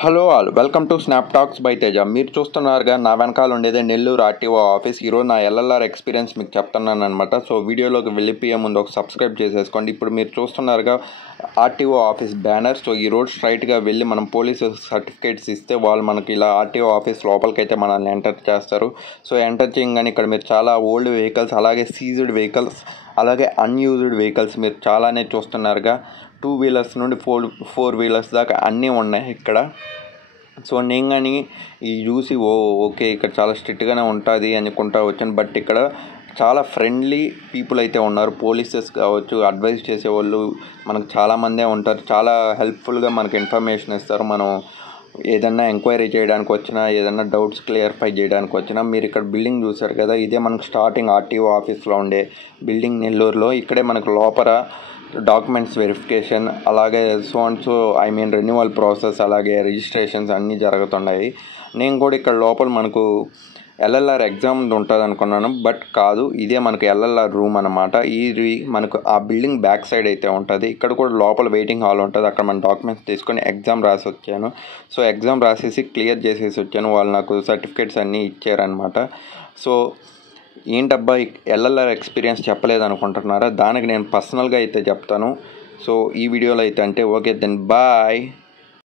Hello all welcome to snap talks by Teja. మీరు చూస్తున్నారుగా నా వెనకాల ఉండేదే నెల్లూరు ఆర్టీఓ ఆఫీస్. ఈరోజు నా ఎల్ఎల్ఆర్ ఎక్స్పీరియన్స్ మీకు చెప్తున్నాను అనమాట. సో వీడియోలోకి వెళ్ళిపోయే ముందు ఒక సబ్స్క్రైబ్ చేసేసుకోండి. ఇప్పుడు మీరు చూస్తున్నారుగా ఆర్టీఓ ఆఫీస్ బ్యానర్. సో ఈ రోడ్ స్ట్రైట్గా వెళ్ళి మనం పోలీసు సర్టిఫికేట్స్ ఇస్తే వాళ్ళు మనకి ఇలా ఆర్టీఓ ఆఫీస్ లోపలికైతే మనల్ని ఎంటర్ చేస్తారు. సో ఎంటర్ చేయగానే ఇక్కడ మీరు చాలా ఓల్డ్ వెహికల్స్, అలాగే సీజ్డ్ వెహికల్స్, అలాగే అన్యూజ్డ్ వెహికల్స్ మీరు చాలానే చూస్తున్నారుగా. 2 వీలర్స్ నుండి 4 వీలర్స్ దాకా అన్నీ ఉన్నాయి ఇక్కడ. సో నేను కానీ ఈ చూసి ఓకే ఇక్కడ చాలా స్ట్రిక్ట్గానే ఉంటుంది అనుకుంటా వచ్చాను. బట్ ఇక్కడ చాలా ఫ్రెండ్లీ పీపుల్ అయితే ఉన్నారు. పోలీసెస్ కావచ్చు, అడ్వైస్ చేసేవాళ్ళు మనకు చాలామందే ఉంటారు. చాలా హెల్ప్ఫుల్గా మనకు ఇన్ఫర్మేషన్ ఇస్తారు. మనం ఏదన్నా ఎంక్వైరీ చేయడానికి వచ్చినా, ఏదన్నా డౌట్స్ క్లియర్ఫై చేయడానికి వచ్చినా. మీరు ఇక్కడ బిల్డింగ్ చూసారు కదా, ఇదే మనకు స్టార్టింగ్ ఆర్టీఓ ఆఫీస్లో ఉండే బిల్డింగ్ నెల్లూరులో. ఇక్కడే మనకు లోపల డాక్యుమెంట్స్ వెరిఫికేషన్, అలాగే రెన్యువల్ ప్రాసెస్, అలాగే రిజిస్ట్రేషన్స్ అన్నీ జరుగుతున్నాయి. నేను కూడా ఇక్కడ లోపల మనకు ఎల్ఎల్ఆర్ ఎగ్జామ్ ఉంటుంది అనుకున్నాను, బట్ కాదు, ఇదే మనకు ఎల్ఎల్ఆర్ రూమ్ అనమాట. ఇది మనకు ఆ బిల్డింగ్ బ్యాక్ సైడ్ అయితే ఉంటుంది. ఇక్కడ కూడా లోపల వెయిటింగ్ హాల్ ఉంటుంది. అక్కడ మన డాక్యుమెంట్స్ తీసుకొని ఎగ్జామ్ రాసి వచ్చాను. సో ఎగ్జామ్ రాసేసి క్లియర్ చేసేసి వచ్చాను. వాళ్ళు నాకు సర్టిఫికేట్స్ అన్నీ ఇచ్చారనమాట. సో ఏంటబ్బా ఎల్ఎల్ఆర్ ఎక్స్పీరియన్స్ చెప్పలేదు అనుకుంటున్నారా? దానికి నేను పర్సనల్గా అయితే చెప్తాను. సో ఈ వీడియోలో అయితే అంటే ఓకే దెన్ బాయ్.